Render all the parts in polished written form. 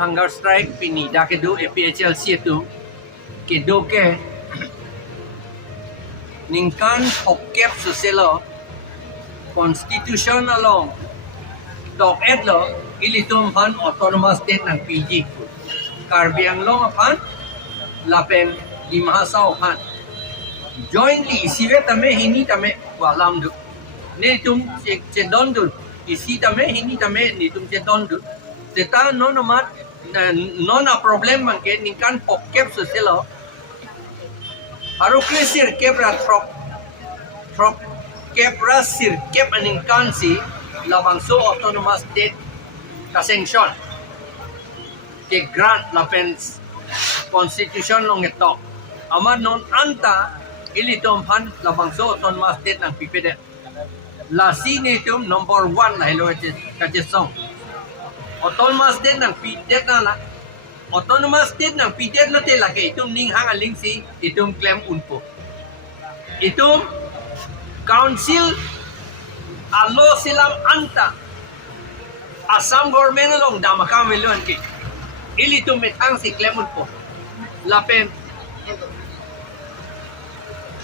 hunger strike pinida ke do APHLC tu ke do ke ningkan hokep suselo constitution along dok edlo ilitum han autonomous state ng PG Karbiang long han lapen limahasao han jointly isive tame hini tame walam du ne tum cedon du isi tame hini tame ni tum cedon du Teta non naman non a problem man ke ningkan hokep suselo harukle sir kebra trop kebra sir kep aningkan si labangso autonomous state Kachesong ke grant lapen constitution long ito aman non anta ilitom han labangso autonomous state ng PPD la sinitum number 1 na hello Kachesong autonomous state ng PPD na la autonomous state ng PPD na tela ke itum ning hang aling si itum claim unpo itum council alo silam anta Asam government along damakam welon ke ilitum metang si claim unpo lapen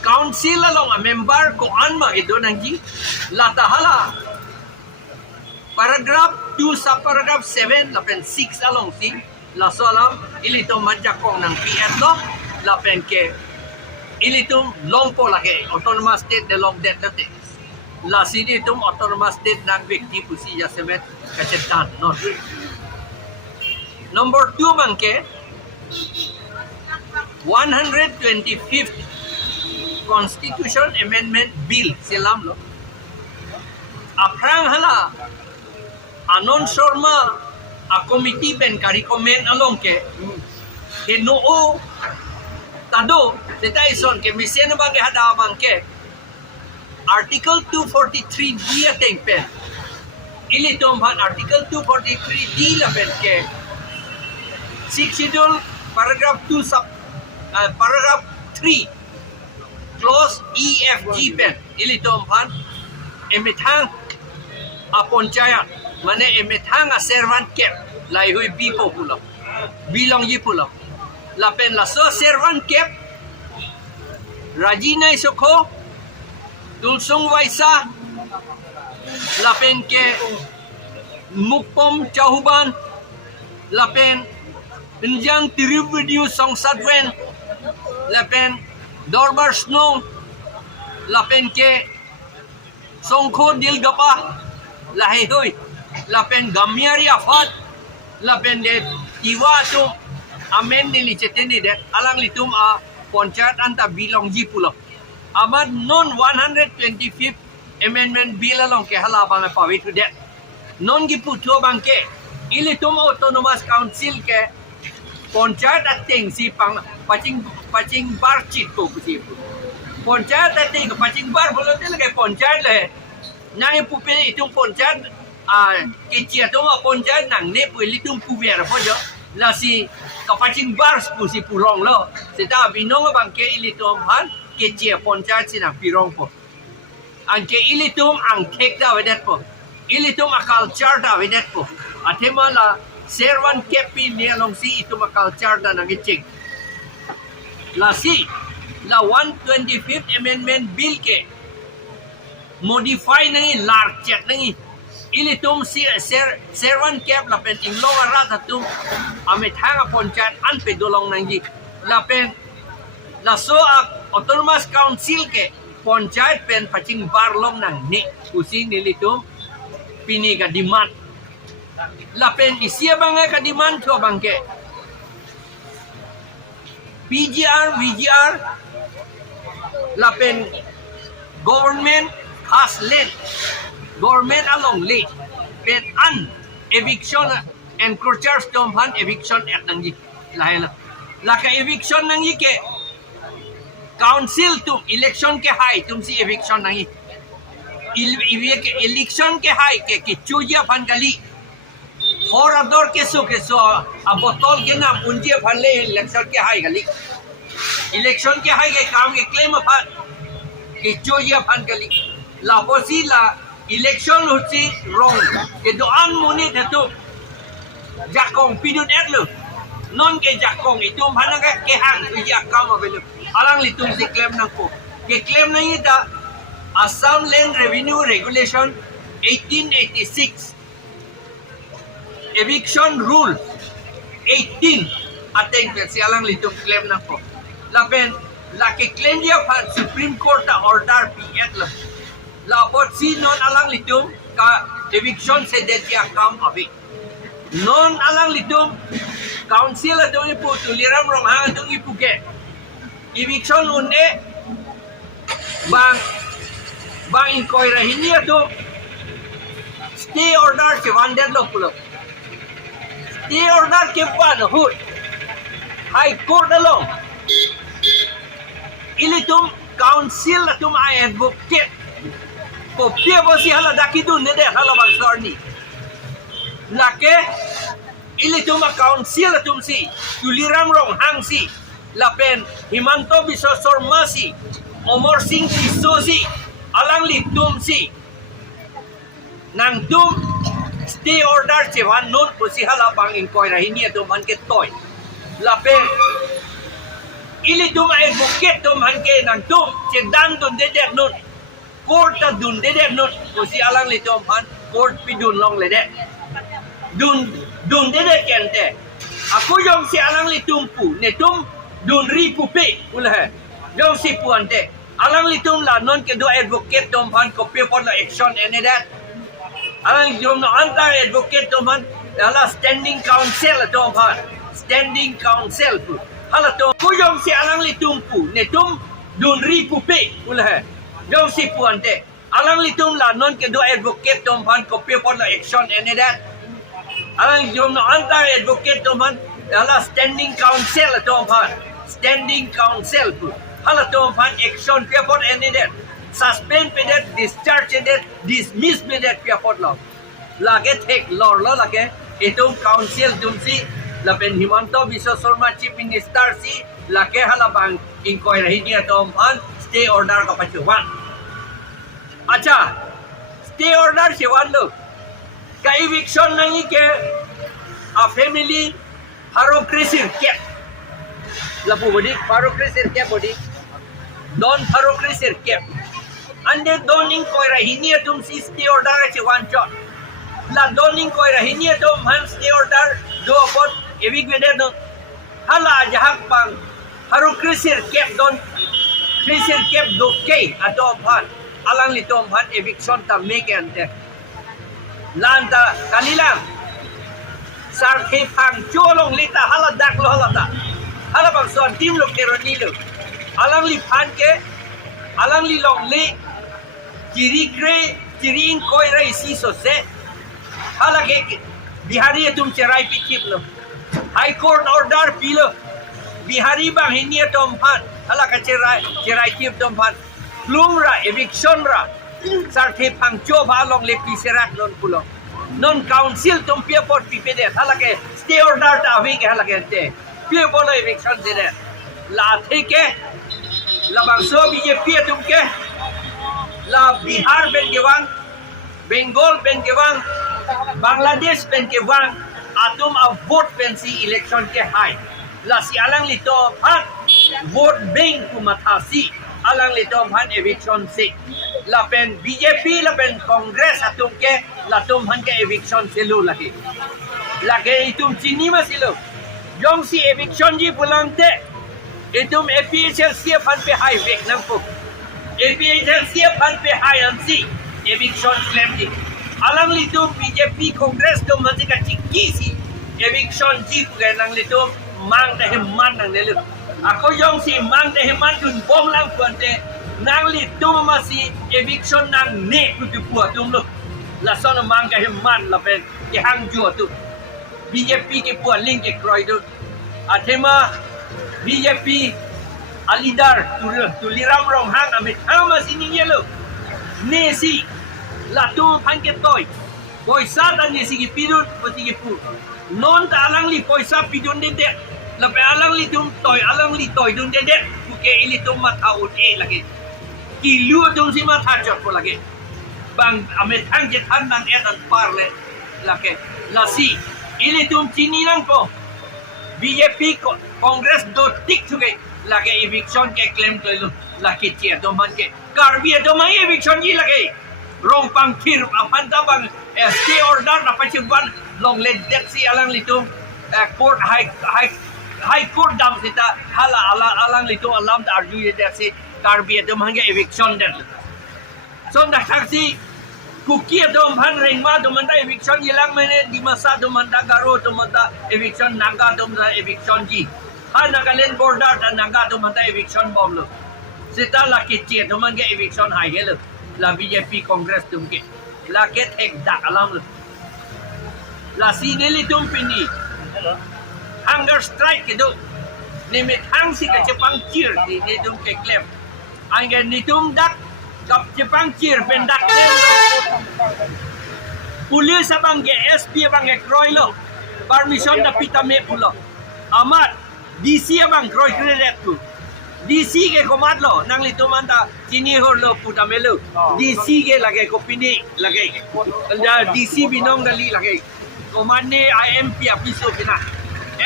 council along a member ko anma ito nang ji latahala paragraph 2 sa paragraph 7 lapen 6 along si lasolam ilitum madjakong ng PF lo lapen ke ilitum longpo lake autonomous state de long det late la sini itum autonomous state ng victi pusi yasemet kacetan no number 2 man ke 125th constitution amendment bill silam lo aprang hala anon Sharma a committee ben kari comment along ke noo tado seta ison ke misen bang hada bang ke article 243 d ateng pen ili tom han article 243 d la pen ke 6 schedule paragraph 2 sub paragraph 3 clause EFG pen ili tom han emithang a ponchayat mane emethang a servant kep lai hui bipo pulo bilong yi pulo lapen la so servant kep rajina isoko tulsung waisa lapen ke mukpom chahuban lapen injang tirivdiu songsadwen lapen dorbar snow lapen ke songkho dilgapa lahi hui lapen gamiari afat lapen de tiwa tu amen dili cheteni de alang litum a ponchayat anta bilong ji pulo amad non 125th amendment bill along ke hala bang pawitu de non gi puto bangke ilitum autonomous council ke ponchayat ateng si pang paching bar chit ko kusi ponchayat ateng paching bar bolo de ke ponchayat le nang pupe itung ponchayat ke chia to ma ponchayat nang ne puli tum puver po jo la si kapaching bars pu si purong lo seta binong bang ke ilitum han ke chia ponchayat si nang pirong po ang ke ilitum ang tek da wedet po ilitum a culture da wedet po atema la servan kepi ne long si itum a culture da nang iching la si la 125th amendment bill ke modify nangi lar chat nangi ilitum si servan kep la pen inglong arat atum amit hang ponchayat an pe dolong nangi la pen la so autonomous council ke ponchayat pen paching barlong nang ni using nilitum pini ka demand la pen isia bang ka demand to bangke PGR VGR la pen government has led government along late pen an eviction encroachers tom han eviction at nangi lahela laka eviction nangi ke council to election ke hai tum si eviction nangi election ke hai ke chuja phan gali horador ke so a botol ke nam unje phan le election ke hai gali election ke hai ke kam ke claim phan ke chuja phan gali la posi la election hochi wrong ke do an moni thatu jakong pidun et lu non ke jakong itu mana ke hang tu jakam avelu alang litum si claim nang po ke claim nang ita Assam Land Revenue Regulation 1886 eviction rule 18 ating si alang litum claim nang po lapen la ke claim dia Supreme Court order piet la pot si non alang litum ka eviction se det ya kam avi non alang litum council adong ipu tuliram Rongkhelan adong ipu ke eviction unne bang inkoy rahini ato stay order ke wandet lo pulo stay order ke ban hut high court along ilitum council atum I advocate ko pia bosi hala dakidu ne de hala bang sorni lake ilitum council atum si tuliram Rongkhelan si lapen Himanto Bisosor Masi Omor Singh Kisosi alang litum si nang tum stay order chewan non pusi hala bang inkoy rahini atum han ke toy lapen ilitum advocate tum han ke nang tum chedan dun de non court ta dun de non pusi alang litum han court pi dun long le de dun de kente aku yong si alang litum pu ne tum dun ri pu pe ulah yong si pu ante alang litum la non ke do advocate tum han ko pe pon la action ene that alang yong no anta advocate tum han ala standing council tum han standing council pu hala tum ku yong si alang litum pu ne tum dun ri pu pe ulah yong si pu ante alang litum la non ke do advocate tum han ko pe pon la action ene that alang yong no anta advocate tum han ala standing council tum han standing council pu hala tum han action pe pon ene that suspend pe that discharge that dismiss pe that pe pon lo lage thek lor lo lage itum council dum si lapen Himanto Bisosor Chief Minister si lake hala bang inkoy rahini tum han stay order ka pachuan acha stay order chewan lo ka eviction nangi ke a family haro krisir ke lapu bodi haro krisir ke bodi don haro krisir ke ande doning koy rahini tum si stay order chewan chot la doning koy rahini tum han stay order do apot evict no hala jahak bang haro krisir ke don krisir ke do ke ato phan alang litom han eviction ta make ante lanta kalilang sar ke phang cholong lita hala dak lo hala ta hala bang son tim lo keroni lo alang li phan ke alang li long le kiri kre kiri in koi rai si so se hala ke bihari tum cherai pikip lo high court order pilo bihari bang hinia tom phan hala ka cherai kip tom phan plum ra eviction ra sar ke phang cho ba long le pi serak non pulo non council tum pia por pi pe de hala ke stay order ta avi ke hala ke te pia bolo eviction de la the ke la bang so BJP tum ke la Bihar ben ke wang Bengal ben ke wang Bangladesh ben ke wang Atum a vote ben si election ke hai la si alang lito hat vote bank ku mathasi alang litom han eviction si la pen BJP la pen Congress atum ke la tum han ke eviction selu lagi lagi itum chini masilo yong si eviction ji pulante itum APHLC fan pe high vek nang pu APHLC fan pe high ansi eviction claim di alang litum BJP Congress tum man ka chiki si eviction ji pu nang litum mang da man nang lelu ako yong si mang de man dun bom lang puante nang li tum masi eviction nang ne ku pu tum lo la son mang ka man la pen ki hang ju tu BJP ke pu link ke kroi du athema BJP alidar tu liram Rongkhelan amit ama sini yelo ne si la tum phan ke toy poisa ta ne si ki pidun poti ke pu non ta alang li poisa pidun de lape alang li tum toy alang li toy dun de buke ili tum matha ut lagi ki lu tum si matha chot ko lagi bang ame thang je than nang et an par le lake la si ilitum chinilang ko BJP Congress do tik suke lage eviction ke claim toilo laki chia do man ke karbi do man eviction ji lage rong pang thir apanta bang stay order na pachiban long let that si alang litum court high court dam sita hala alang litum alam da arju that si karbi do man ke eviction that so na taxi Kuki dom han rengma dom manda eviction yilang mene di masa dom manda garo dom manda eviction naga dom manda eviction ji ha Nagaland border dan naga dom manda eviction bom lo sita la kitche dom manda eviction hai gelo la BJP Congress dom ke la ket ek dak alam lo la sineli dom pini hunger strike ke do nimit hang si ke Jepang cheer di dom ke claim angin ni dom dak kap Jepang cheer pendak Pulis abang ke SP abang ke kroy lo permission na pita me pulo amat DC abang kroy credit tu DC ke komat lo nang lito manda sini hor lo puta melo DC ke lage ko pini lage DC binong dali lage komat ne IMP apiso pina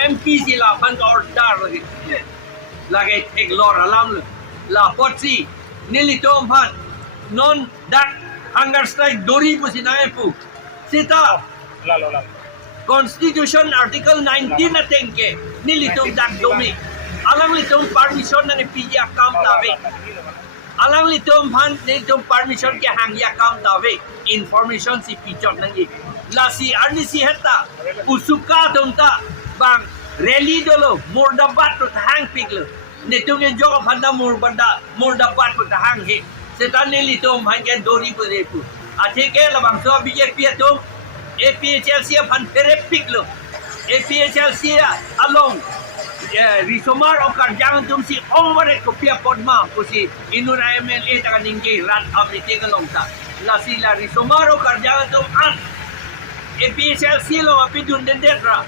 MP sila ban order lage ek lor alam la potsi nilito ban non dak hunger strike dori po sinae po sita Constitution Article 19 na tengke nilitong dak domi alang litong permission na ni PG account tawe alang litong han nilitong permission ke hangya account tawe information si pichot nangi la si arni si heta usuka donta bang rally dolo mordabat to hang piglo nitong en job handa mordabat to hang he setan nilitong hangyan dori po depu ate ke labang so BJP atum APHLC fan therapik lo APHLC along risomar o karjangan tum si omare ko pia podma ko si inuna MLA ta ningge rat amite galong ta la si la risomar o karjangan tum an APHLC lo api dun dendra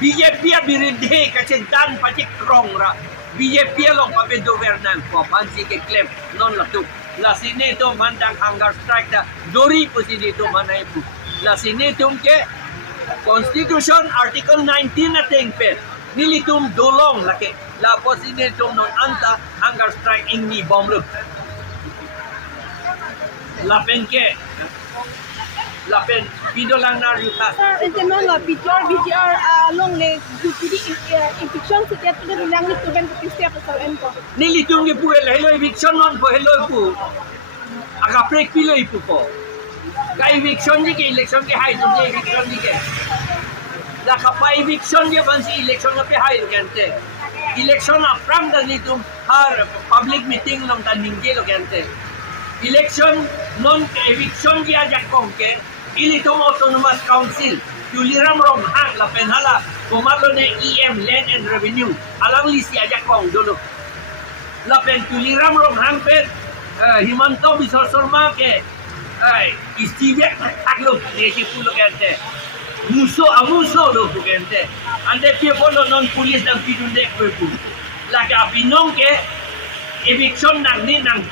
BJP abirinde kacentan pati krong ra BJP lo pape governance ko pansi ke claim non la tu la sini tu mandang hunger strike da dori posisi tu mana itu la sini tu ke Constitution Article 19 na tengpe nilitum dolong lake la posisi tu non anta hunger strike ini bomlo la penke la pen pido lang na yuta Internal la BTR long le duty eviction setiap tu lang ni tu ben setiap SLM ko nilitum ke pu hello eviction non po hello pu aga break pilo ipu po ka eviction ni ke election ke hai tu eviction ni ke la ka pa eviction ni ban si election na pe hai gente election apram da ni tum har public meeting long ta ningge lo gente election non eviction dia jak kong ke ilitong autonomous council tuliram rom hang la penhala komalo ne EM land and revenue alang lisi aja kong dulu la pen tuliram rom hang pen himanto bisor sorma ke istivek aglo desi pulo kente amuso do kente ande pie polo non police dan pidunde kwepu la ka pinong ke eviction nang ni nang